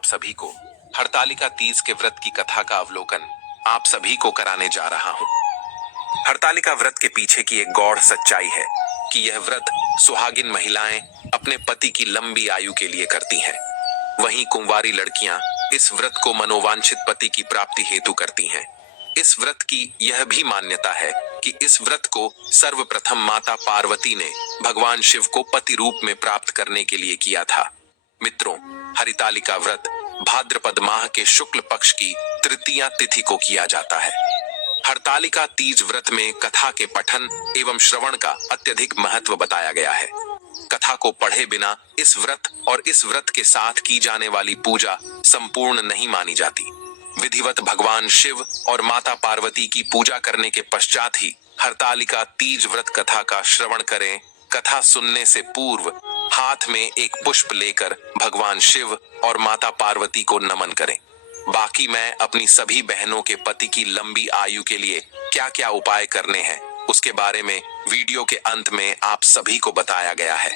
आप सभी को हरतालिका तीज के व्रत की कथा का अवलोकन आप सभी को कराने जा रहा हूँ। हरतालिका व्रत के पीछे की एक गौड़ सच्चाई है कि यह व्रत सुहागिन महिलाएं अपने पति की लंबी आयु के लिए करती हैं। वहीं कुंवारी लड़कियां इस व्रत को मनोवांछित पति की प्राप्ति हेतु करती हैं। इस व्रत की यह भी मान्यता है कि इस व्रत को सर्वप्रथम माता पार्वती ने भगवान शिव को पति रूप में प्राप्त करने के लिए किया था। मित्रों, हरितालिका व्रत भाद्रपद माह के शुक्ल पक्ष की तृतीया तिथि को किया जाता है। हरतालिका तीज व्रत में कथा के पठन एवं श्रवण का अत्यधिक महत्व बताया गया है। कथा को पढ़े बिना इस व्रत और इस व्रत के साथ की जाने वाली पूजा संपूर्ण नहीं मानी जाती। विधिवत भगवान शिव और माता पार्वती की पूजा करने के पश्चात ही हरतालिका तीज व्रत कथा का श्रवण करें। कथा सुनने से पूर्व हाथ में एक पुष्प लेकर भगवान शिव और माता पार्वती को नमन करें। बाकी मैं अपनी सभी बहनों के पति की लंबी आयु के लिए क्या क्या उपाय करने हैं उसके बारे में वीडियो के अंत में आप सभी को बताया गया है।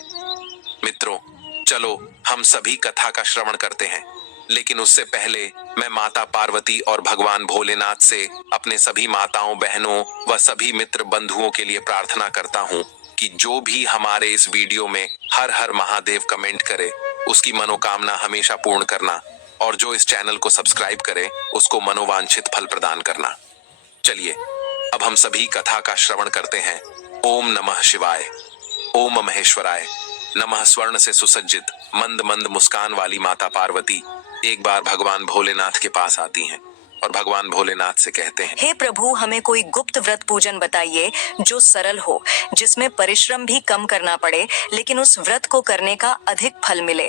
मित्रों, चलो हम सभी कथा का श्रवण करते हैं, लेकिन उससे पहले मैं माता पार्वती और भगवान भोलेनाथ से अपने सभी माताओं, बहनों व सभी मित्र बंधुओं के लिए प्रार्थना करता हूँ कि जो भी हमारे इस वीडियो में हर हर महादेव कमेंट करे उसकी मनोकामना हमेशा पूर्ण करना, और जो इस चैनल को सब्सक्राइब करे उसको मनोवांछित फल प्रदान करना। चलिए अब हम सभी कथा का श्रवण करते हैं। ओम नमः शिवाय। ओम महेश्वराय नमः। स्वर्ण से सुसज्जित मंद मंद मुस्कान वाली माता पार्वती एक बार भगवान भोलेनाथ के पास आती हैं और भगवान भोलेनाथ से कहते हैं, हे प्रभु, हमें कोई गुप्त व्रत पूजन बताइए जो सरल हो, जिसमें परिश्रम भी कम करना पड़े लेकिन उस व्रत को करने का अधिक फल मिले।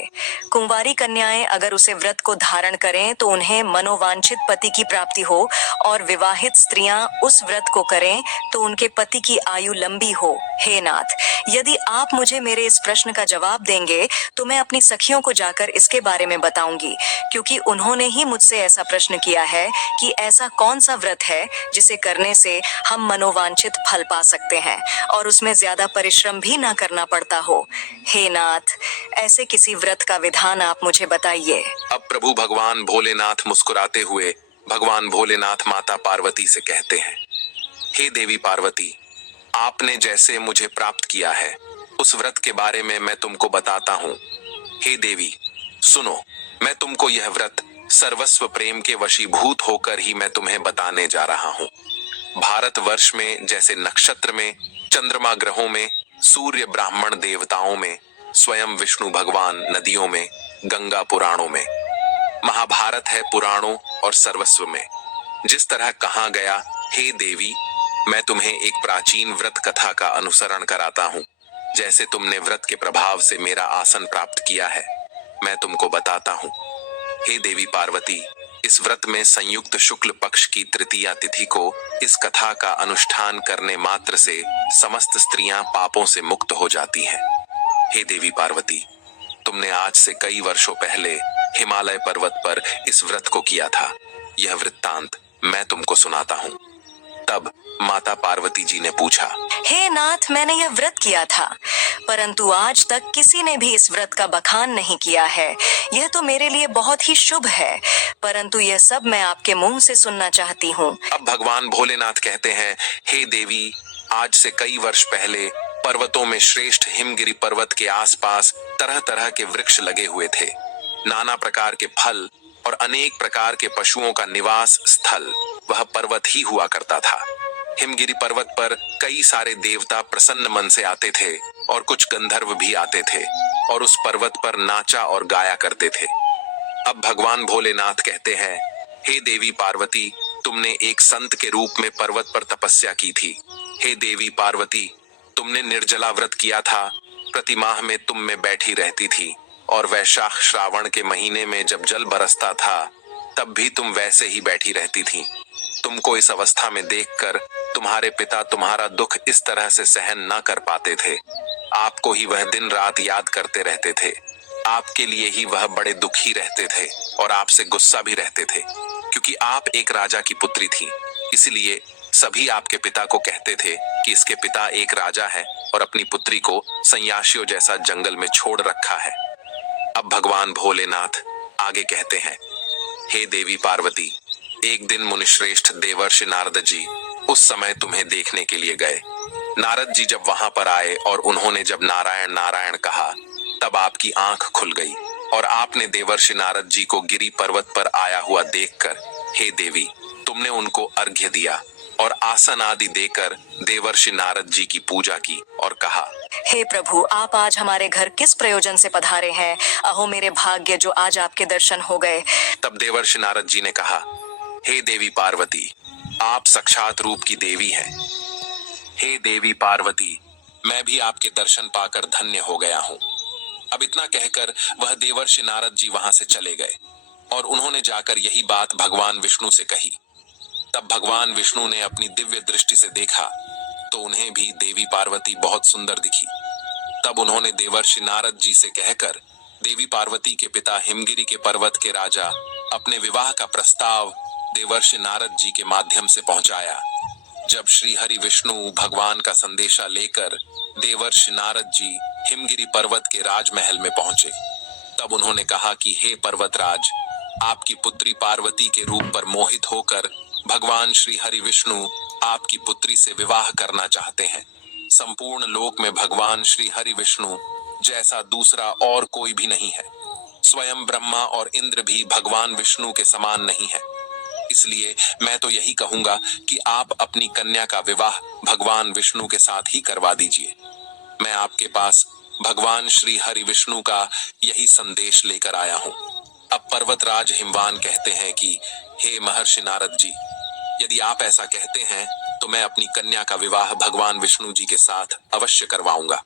कुंवारी कन्याएं अगर उसे व्रत को धारण करें तो उन्हें मनोवांछित पति की प्राप्ति हो, और विवाहित स्त्रियां उस व्रत को करें तो उनके पति की आयु लंबी हो। हे नाथ, यदि आप मुझे मेरे इस प्रश्न का जवाब देंगे तो मैं अपनी सखियों को जाकर इसके बारे में बताऊंगी, क्योंकि उन्होंने ही मुझसे ऐसा प्रश्न किया है कि ऐसा कौन सा व्रत है जिसे करने से हम मनोवांछित फल पा सकते हैं और उसमें ज्यादा परिश्रम भी ना करना पड़ता हो। हे नाथ, ऐसे किसी व्रत का विधान आप मुझे बताइए। अब प्रभु भगवान भोलेनाथ मुस्कुराते हुए भगवान भोलेनाथ माता पार्वती से कहते हैं, हे देवी पार्वती, आपने जैसे मुझे प्राप्त किया है उस व्रत के बारे में मैं तुमको बताता हूँ। हे देवी सुनो, मैं तुमको यह व्रत सर्वस्व प्रेम के वशीभूत होकर ही मैं तुम्हें बताने जा रहा हूँ। भारतवर्ष में जैसे नक्षत्र में, चंद्रमा ग्रहों में, सूर्य ब्राह्मण देवताओं में, स्वयं विष्णु भगवान नदियों में, गंगा पुराणों में, महाभारत है पुराणों और सर्वस्व में। जिस तरह कहा गया, हे देवी, मैं तुम्हें एक प्राचीन व्रत कथा का अनुसरण कराता हूँ। जैसे तुमने व्रत के प्रभाव से मेरा आसन प्राप्त किया है, मैं तुमको बताता हूँ। हे देवी पार्वती, इस व्रत में संयुक्त शुक्ल पक्ष की तृतीया तिथि को इस कथा का अनुष्ठान करने मात्र से समस्त स्त्रियां पापों से मुक्त हो जाती हैं। हे देवी पार्वती, तुमने आज से कई वर्षों पहले हिमालय पर्वत पर इस व्रत को किया था। यह वृत्तांत मैं तुमको सुनाता हूँ। तब माता पार्वती जी ने पूछा, हे नाथ, मैंने यह व्रत किया था, परंतु आज तक किसी ने भी इस व्रत का बखान नहीं किया है। यह तो मेरे लिए बहुत ही शुभ है, परंतु यह सब मैं आपके मुंह से सुनना चाहती हूँ। अब भगवान भोलेनाथ कहते हैं, हे देवी, आज से कई वर्ष पहले पर्वतों में श्रेष्ठ हिमगिरी पर्वत के आसपास तरह तरह के वृक्ष लगे हुए थे। नाना प्रकार के फल और अनेक प्रकार के पशुओं का निवास स्थल वह पर्वत ही हुआ करता था। हिमगिरी पर्वत पर कई सारे देवता प्रसन्न मन से आते थे और कुछ गंधर्व भी आते थे और उस पर्वत पर नाचा और गाया करते थे। अब भगवान भोलेनाथ कहते हैं, हे देवी पार्वती, तुमने एक संत के रूप में पर्वत पर तपस्या की थी। हे देवी पार्वती, तुमने निर्जला व्रत किया था। प्रति माह में तुम में बैठी रहती थी और वैशाख श्रावण के महीने में जब जल बरसता था तब भी तुम वैसे ही बैठी रहती थी। तुमको इस अवस्था में देखकर तुम्हारे पिता तुम्हारा दुख इस तरह से सहन न कर पाते थे। आपको ही वह दिन रात याद करते रहते थे। आपके लिए ही वह बड़े दुखी रहते थे और आपसे गुस्सा भी रहते थे, क्योंकि आप एक राजा की पुत्री थी। इसलिए सभी आपके पिता को कहते थे कि इसके पिता एक राजा है और अपनी पुत्री को सन्यासियों जैसा जंगल में छोड़ रखा है। अब भगवान भोलेनाथ आगे कहते हैं, हे देवी पार्वती, एक दिन मुनिश्रेष्ठ देवर्षि नारद जी उस समय तुम्हें देखने के लिए गए। नारद जी जब वहां पर आए और उन्होंने जब नारायण नारायण कहा, तब आपकी आंख खुल गई और आपने देवर्षि नारद जी को गिरि पर्वत पर आया हुआ देखकर, हे देवी, तुमने उनको अर्घ्य दिया और आसन आदि देकर देवर्षि नारद जी की पूजा की और कहा, हे प्रभु, आप आज हमारे घर किस प्रयोजन से पधारे हैं? अहो मेरे भाग्य जो आज आपके दर्शन हो गए। तब देवर्षि नारद जी ने कहा, हे देवी पार्वती, आप साक्षात रूप की देवी हैं। हे देवी पार्वती, मैं भी आपके दर्शन पाकर धन्य हो गया हूँ। अब इतना कहकर वह देवर्षि नारद जी वहां से चले गए और उन्होंने जाकर यही बात भगवान विष्णु से कही। तब भगवान विष्णु ने अपनी दिव्य दृष्टि से देखा तो उन्हें भी देवी पार्वती बहुत सुंदर दिखी। तब उन्होंने देवर्षि नारद जी से कहकर देवी पार्वती के पिता हिमगिरी के पर्वत के राजा अपने विवाह का प्रस्ताव देवर्षि नारद जी के माध्यम से पहुंचाया। जब श्री हरि विष्णु भगवान का संदेशा लेकर देवर्षि नारद जी हिमगिरी पर्वत के राजमहल में पहुंचे, तब उन्होंने कहा कि हे पर्वतराज, आपकी पुत्री पार्वती के रूप पर मोहित होकर भगवान श्री हरि विष्णु आपकी पुत्री से विवाह करना चाहते हैं। संपूर्ण लोक में भगवान श्री हरि विष्णु जैसा दूसरा और कोई भी नहीं है। स्वयं ब्रह्मा और इंद्र भी भगवान विष्णु के समान नहीं है। इसलिए मैं तो यही कहूंगा कि आप अपनी कन्या का विवाह भगवान विष्णु के साथ ही करवा दीजिए। मैं आपके पास भगवान श्री हरि विष्णु का यही संदेश लेकर आया हूँ। अब पर्वतराज हिमवान कहते हैं कि हे महर्षि नारद जी, यदि आप ऐसा कहते हैं तो मैं अपनी कन्या का विवाह भगवान विष्णु जी के साथ अवश्य करवाऊंगा।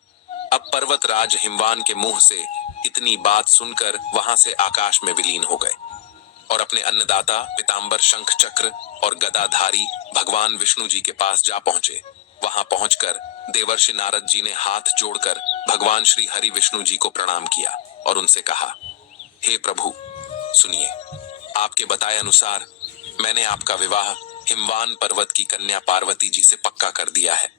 अब पर्वतराज हिमवान के मुंह से इतनी बात सुनकर वहां से आकाश में विलीन हो गए और अपने अन्नदाता पितांबर शंख चक्र और गदाधारी भगवान विष्णु जी के पास जा पहुंचे। वहां पहुंचकर देवर्षि नारद जी ने हाथ जोड़कर भगवान श्री हरि विष्णु जी को प्रणाम किया और उनसे कहा, हे प्रभु सुनिए, आपके बताए अनुसार मैंने आपका विवाह हिमवान पर्वत की कन्या पार्वती जी से पक्का कर दिया है।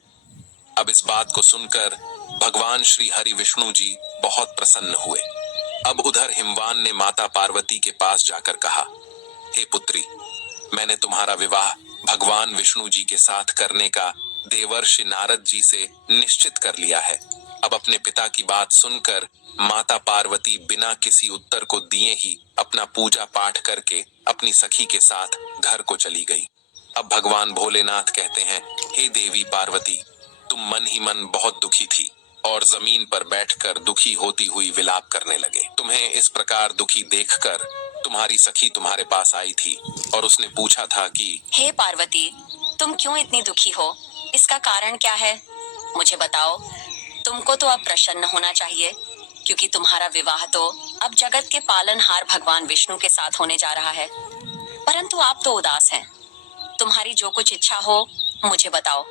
अब इस बात को सुनकर भगवान श्री हरि विष्णु जी बहुत प्रसन्न हुए। अब उधर हिमवान ने माता पार्वती के पास जाकर कहा, हे पुत्री, मैंने तुम्हारा विवाह भगवान विष्णु जी के साथ करने का देवर्षि नारद जी से निश्चित कर लिया है। अब अपने पिता की बात सुनकर माता पार्वती बिना किसी उत्तर को दिए ही अपना पूजा पाठ करके अपनी सखी के साथ घर को चली गई। अब भगवान भोलेनाथ कहते हैं, हे देवी पार्वती, तुम मन ही मन बहुत दुखी थी और जमीन पर बैठकर दुखी होती हुई विलाप करने लगे। तुम्हें इस प्रकार दुखी देखकर तुम्हारी सखी तुम्हारे पास आई थी और उसने पूछा था कि हे पार्वती, तुम क्यों इतनी दुखी हो? इसका कारण क्या है? मुझे बताओ। तुमको तो अब प्रसन्न होना चाहिए क्योंकि तुम्हारा विवाह तो अब जगत के पालनहार भगवान विष्णु के साथ होने जा रहा है। परंतु आप तो उदास हैं। तुम्हारी जो कुछ इच्छा हो मुझे बताओ,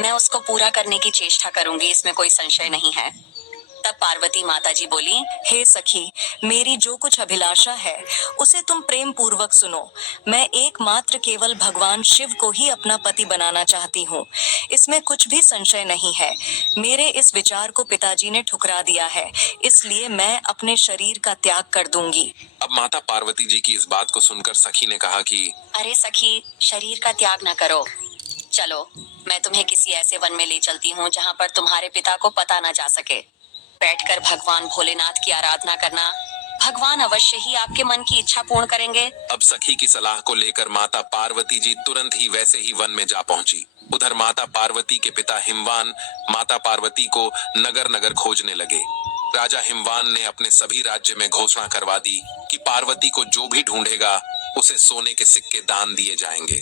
मैं उसको पूरा करने की चेष्टा करूंगी, इसमें कोई संशय नहीं है। तब पार्वती माता जी बोली, हे सखी, मेरी जो कुछ अभिलाषा है उसे तुम प्रेम पूर्वक सुनो। मैं एकमात्र केवल भगवान शिव को ही अपना पति बनाना चाहती हूँ। इसमें कुछ भी संशय नहीं है। मेरे इस विचार को पिताजी ने ठुकरा दिया है, इसलिए मैं अपने शरीर का त्याग कर दूंगी। अब माता पार्वती जी की इस बात को सुनकर सखी ने कहा कि अरे सखी, शरीर का त्याग न करो। चलो, मैं तुम्हें किसी ऐसे वन में ले चलती हूँ जहाँ पर तुम्हारे पिता को पता न जा सके। बैठकर भगवान भोलेनाथ की आराधना करना, भगवान अवश्य ही आपके मन की इच्छा पूर्ण करेंगे। अब सखी की सलाह को लेकर माता पार्वती जी तुरंत ही वैसे ही वन में जा पहुंची। उधर माता पार्वती के पिता हिमवान माता पार्वती को नगर नगर खोजने लगे। राजा हिमवान ने अपने सभी राज्य में घोषणा करवा दी कि पार्वती को जो भी ढूंढेगा उसे सोने के सिक्के दान दिए जाएंगे।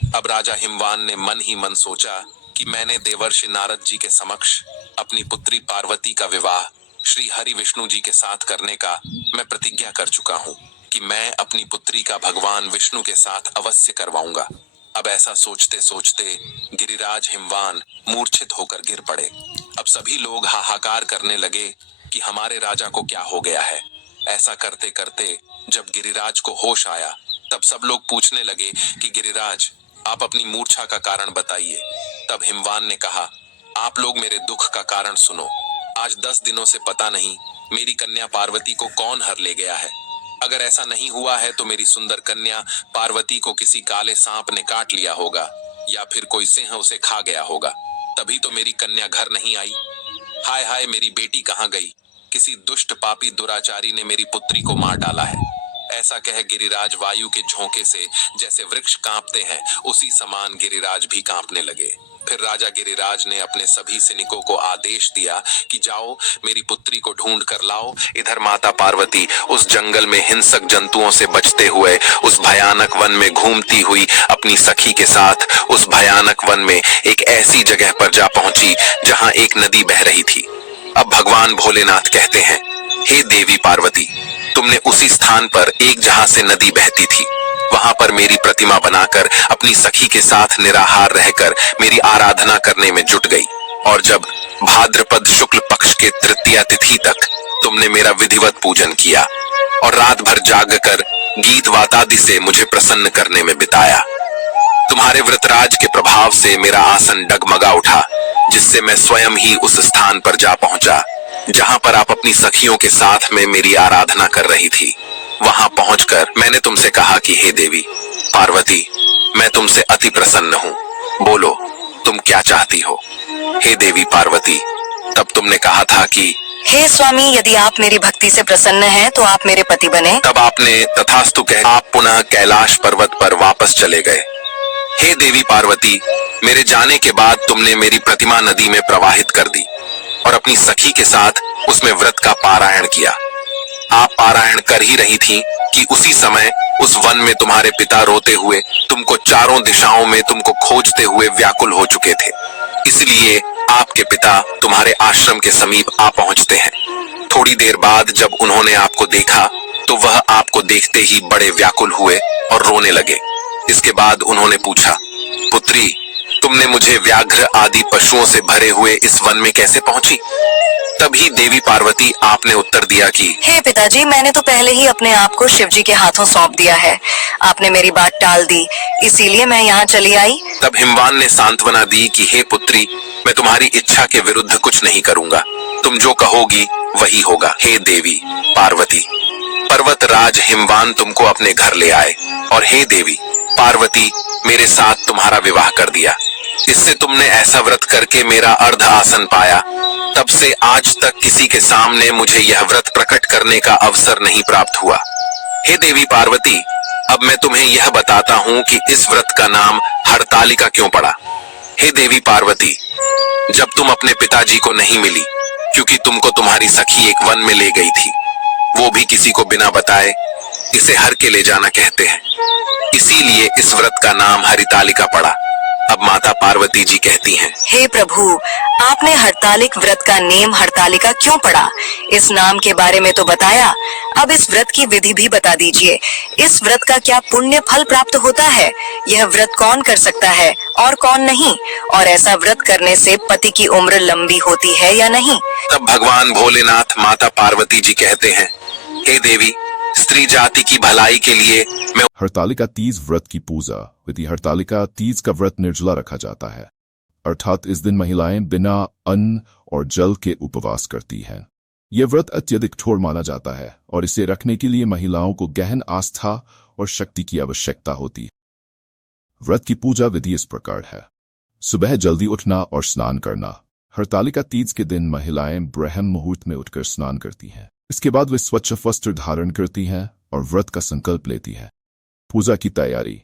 अब राजा हिमवान ने मन ही मन सोचा कि मैंने देवर्षि नारद जी के समक्ष अपनी पुत्री पार्वती का विवाह श्री हरि विष्णु जी के साथ करने का मैं प्रतिज्ञा कर चुका हूँ कि मैं अपनी पुत्री का भगवान विष्णु के साथ अवश्य करवाऊंगा। अब ऐसा सोचते सोचते गिरिराज हिमवान मूर्छित होकर गिर पड़े। अब सभी लोग हाहाकार करने लगे कि हमारे राजा को क्या हो गया है। ऐसा करते करते जब गिरिराज को होश आया तब सब लोग पूछने लगे कि गिरिराज, आप अपनी मूर्छा का कारण बताइए। तब हिमवान ने कहा, आप लोग मेरे दुख का कारण सुनो। आज 10 दिनों से पता नहीं मेरी कन्या पार्वती को कौन हर ले गया है। अगर ऐसा नहीं हुआ है तो मेरी सुंदर कन्या पार्वती को किसी काले सांप ने काट लिया होगा या फिर कोई सिंह उसे खा गया होगा, तभी तो मेरी कन्या घर नहीं आई। हाय हाय, मेरी बेटी कहाँ गई? किसी दुष्ट पापी दुराचारी ने मेरी पुत्री को मार डाला है। ऐसा कह गिरिराज वायु के झोंके से जैसे वृक्ष कांपते हैं, उसी समान गिरिराज भी कांपने लगे। फिर राजा गिरिराज ने अपने सभी सैनिकों को आदेश दिया कि जाओ मेरी पुत्री को ढूंढ कर लाओ। इधर माता पार्वती उस जंगल में हिंसक जंतुओं से बचते हुए उस भयानक वन में घूमती हुई अपनी सखी के साथ उस भयानक वन में एक ऐसी जगह पर जा पहुंची जहां एक नदी बह रही थी। अब भगवान भोलेनाथ कहते हैं, हे देवी पार्वती, तुमने उसी स्थान पर एक जहां से नदी बहती थी वहां पर मेरी प्रतिमा बनाकर अपनी सखी के साथ निराहार रहकर मेरी आराधना करने में जुट गई। और जब भाद्रपद शुक्ल पक्ष के तृतीया तिथि तक तुमने मेरा विधिवत पूजन किया और रात भर जाग कर गीत वातादि से मुझे प्रसन्न करने में बिताया। तुम्हारे व्रतराज के प्रभाव से मेरा आसन डगमगा उठा, जिससे मैं स्वयं ही उस स्थान पर जा पहुंचा जहां पर आप अपनी सखियों के साथ में मेरी आराधना कर रही थी। वहां पहुंचकर मैंने तुमसे कहा कि हे देवी पार्वती, मैं तुमसे अति प्रसन्न हूँ, बोलो तुम क्या चाहती हो? हे देवी पार्वती, तब तुमने कहा था कि हे स्वामी, यदि आप मेरी भक्ति से प्रसन्न हैं तो आप मेरे पति बने। तब आपने तथास्तु कह आप पुनः कैलाश पर्वत पर वापस चले गए। हे देवी पार्वती, मेरे जाने के बाद तुमने मेरी प्रतिमा नदी में प्रवाहित कर दी और अपनी सखी के साथ उसमें व्रत का पारायण किया। आप पारायण कर ही रही थीं कि उसी समय उस वन में तुम्हारे पिता रोते हुए तुमको चारों दिशाओं में तुमको खोजते हुए व्याकुल हो चुके थे। इसलिए आपके पिता तुम्हारे आश्रम के समीप आ पहुंचते हैं। थोड़ी देर बाद जब उन्होंने आपको देखा तो वह आपको देखते ही बड़े व्याकुल हुए और रोने लगे। इसके बाद उन्होंने पूछा, पुत्री, तुमने मुझे व्याघ्र आदि पशुओं से भरे हुए इस वन में कैसे पहुंची? तभी देवी पार्वती आपने उत्तर दिया कि हे पिताजी, मैंने तो पहले ही अपने आप को शिव जी के हाथों सौंप दिया है। आपने मेरी बात टाल दी, इसीलिए मैं यहाँ चली आई। तब हिमवान ने सांत्वना दी कि हे पुत्री, मैं तुम्हारी इच्छा के विरुद्ध कुछ नहीं करूंगा, तुम जो कहोगी वही होगा। हे देवी पार्वती, पर्वत राज हिमवान तुमको अपने घर ले आए और हे देवी पार्वती, मेरे साथ तुम्हारा विवाह कर दिया। इससे तुमने ऐसा व्रत करके मेरा अर्ध आसन पाया। तब से आज तक किसी के सामने मुझे यह व्रत प्रकट करने का अवसर नहीं प्राप्त हुआ। हे देवी पार्वती, अब मैं तुम्हें यह बताता हूँ कि इस व्रत का नाम हरतालिका क्यों पड़ा। हे देवी पार्वती, जब तुम अपने पिताजी को नहीं मिली, क्योंकि तुमको तुम्हारी सखी एक वन में ले गई थी, वो भी किसी को बिना बताए, इसे हर के ले जाना कहते हैं, इसीलिए इस व्रत का नाम हरितालिका पड़ा। अब माता पार्वती जी कहती हैं, हे प्रभु, आपने हरतालिक व्रत का नेम हरतालिका क्यों पड़ा? इस नाम के बारे में तो बताया, अब इस व्रत की विधि भी बता दीजिए। इस व्रत का क्या पुण्य फल प्राप्त होता है? यह व्रत कौन कर सकता है और कौन नहीं? और ऐसा व्रत करने से पति की उम्र लंबी होती है या नहीं? तब भगवान भोलेनाथ माता पार्वती जी कहते हैं, हे देवी, स्त्री जाति की भलाई के लिए मैं हरतालिका तीज व्रत की पूजा विधि। हरतालिका तीज का व्रत निर्जला रखा जाता है, अर्थात इस दिन महिलाएं बिना अन्न और जल के उपवास करती हैं। यह व्रत अत्यधिक कठोर माना जाता है और इसे रखने के लिए महिलाओं को गहन आस्था और शक्ति की आवश्यकता होती है। व्रत की पूजा विधि इस प्रकार है। सुबह जल्दी उठना और स्नान करना। हरतालिका तीज के दिन महिलाएं ब्रह्म मुहूर्त में उठकर स्नान करती हैं। इसके बाद वे स्वच्छ वस्त्र धारण करती हैं और व्रत का संकल्प लेती हैं। पूजा की तैयारी।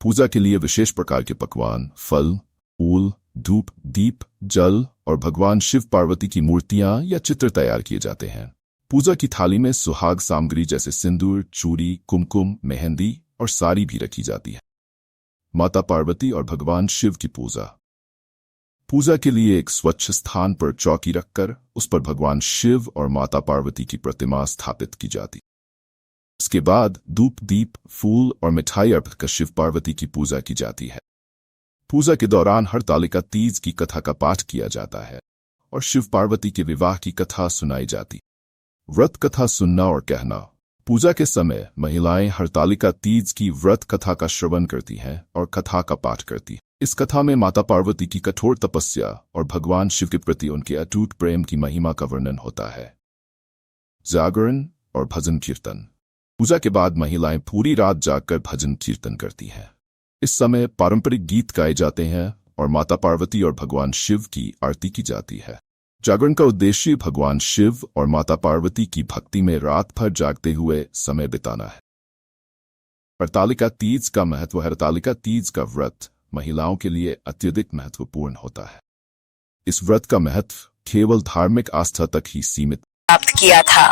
पूजा के लिए विशेष प्रकार के पकवान, फल, फूल, धूप, दीप, जल और भगवान शिव पार्वती की मूर्तियां या चित्र तैयार किए जाते हैं। पूजा की थाली में सुहाग सामग्री जैसे सिंदूर, चूड़ी, कुमकुम, मेहंदी और साड़ी भी रखी जाती है। माता पार्वती और भगवान शिव की पूजा। पूजा के लिए एक स्वच्छ स्थान पर चौकी रखकर उस पर भगवान शिव और माता पार्वती की प्रतिमा स्थापित की जाती। इसके बाद धूप, दीप, फूल और मिठाई अर्पित कर शिव पार्वती की पूजा की जाती है। पूजा के दौरान हरतालिका तीज की कथा का पाठ किया जाता है और शिव पार्वती के विवाह की कथा सुनाई जाती। व्रत कथा सुनना और कहना। पूजा के समय महिलाएं हरतालिका तीज की व्रत कथा का श्रवण करती हैं और कथा का पाठ करती। इस कथा में माता पार्वती की कठोर तपस्या और भगवान शिव के प्रति उनके अटूट प्रेम की महिमा का वर्णन होता है। जागरण और भजन कीर्तन। पूजा के बाद महिलाएं पूरी रात जागकर भजन कीर्तन करती हैं। इस समय पारंपरिक गीत गाए जाते हैं और माता पार्वती और भगवान शिव की आरती की जाती है। जागरण का उद्देश्य भगवान शिव और माता पार्वती की भक्ति में रात भर जागते हुए समय बिताना है। हरतालिका तीज का महत्व। हरतालिका तीज का व्रत महिलाओं के लिए अत्यधिक महत्वपूर्ण होता है। इस व्रत का महत्व केवल धार्मिक आस्था तक ही सीमित प्राप्त किया था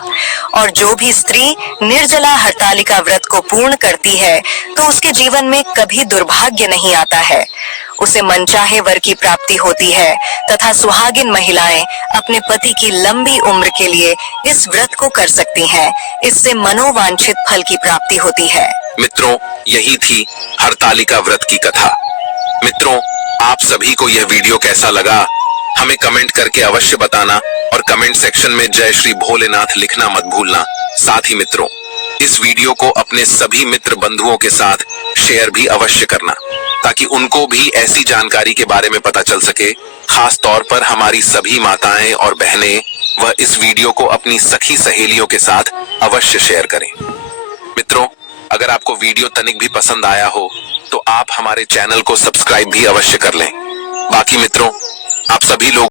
और जो भी स्त्री निर्जला हरतालिका व्रत को पूर्ण करती है तो उसके जीवन में कभी दुर्भाग्य नहीं आता है। उसे मनचाहे वर की प्राप्ति होती है तथा सुहागिन महिलाएं अपने पति की लंबी उम्र के लिए इस व्रत को कर सकती हैं। इससे मनोवांछित फल की प्राप्ति होती है। मित्रों, यही थी हरतालिका व्रत की कथा। मित्रों, आप सभी को यह वीडियो कैसा लगा हमें कमेंट करके अवश्य बताना और कमेंट सेक्शन में जय श्री भोलेनाथ लिखना मत भूलना। साथ ही मित्रों, इस वीडियो को अपने सभी मित्र बंधुओं के साथ शेयर भी अवश्य करना ताकि उनको भी ऐसी जानकारी के बारे में पता चल सके। खास तौर पर हमारी सभी माताएं और बहनें वह इस वीडियो को अपनी सखी सहेलियों के साथ अवश्य शेयर करें। मित्रों, अगर आपको वीडियो तनिक भी पसंद आया हो तो आप हमारे चैनल को सब्सक्राइब भी अवश्य कर लें। बाकी मित्रों, आप सभी लोग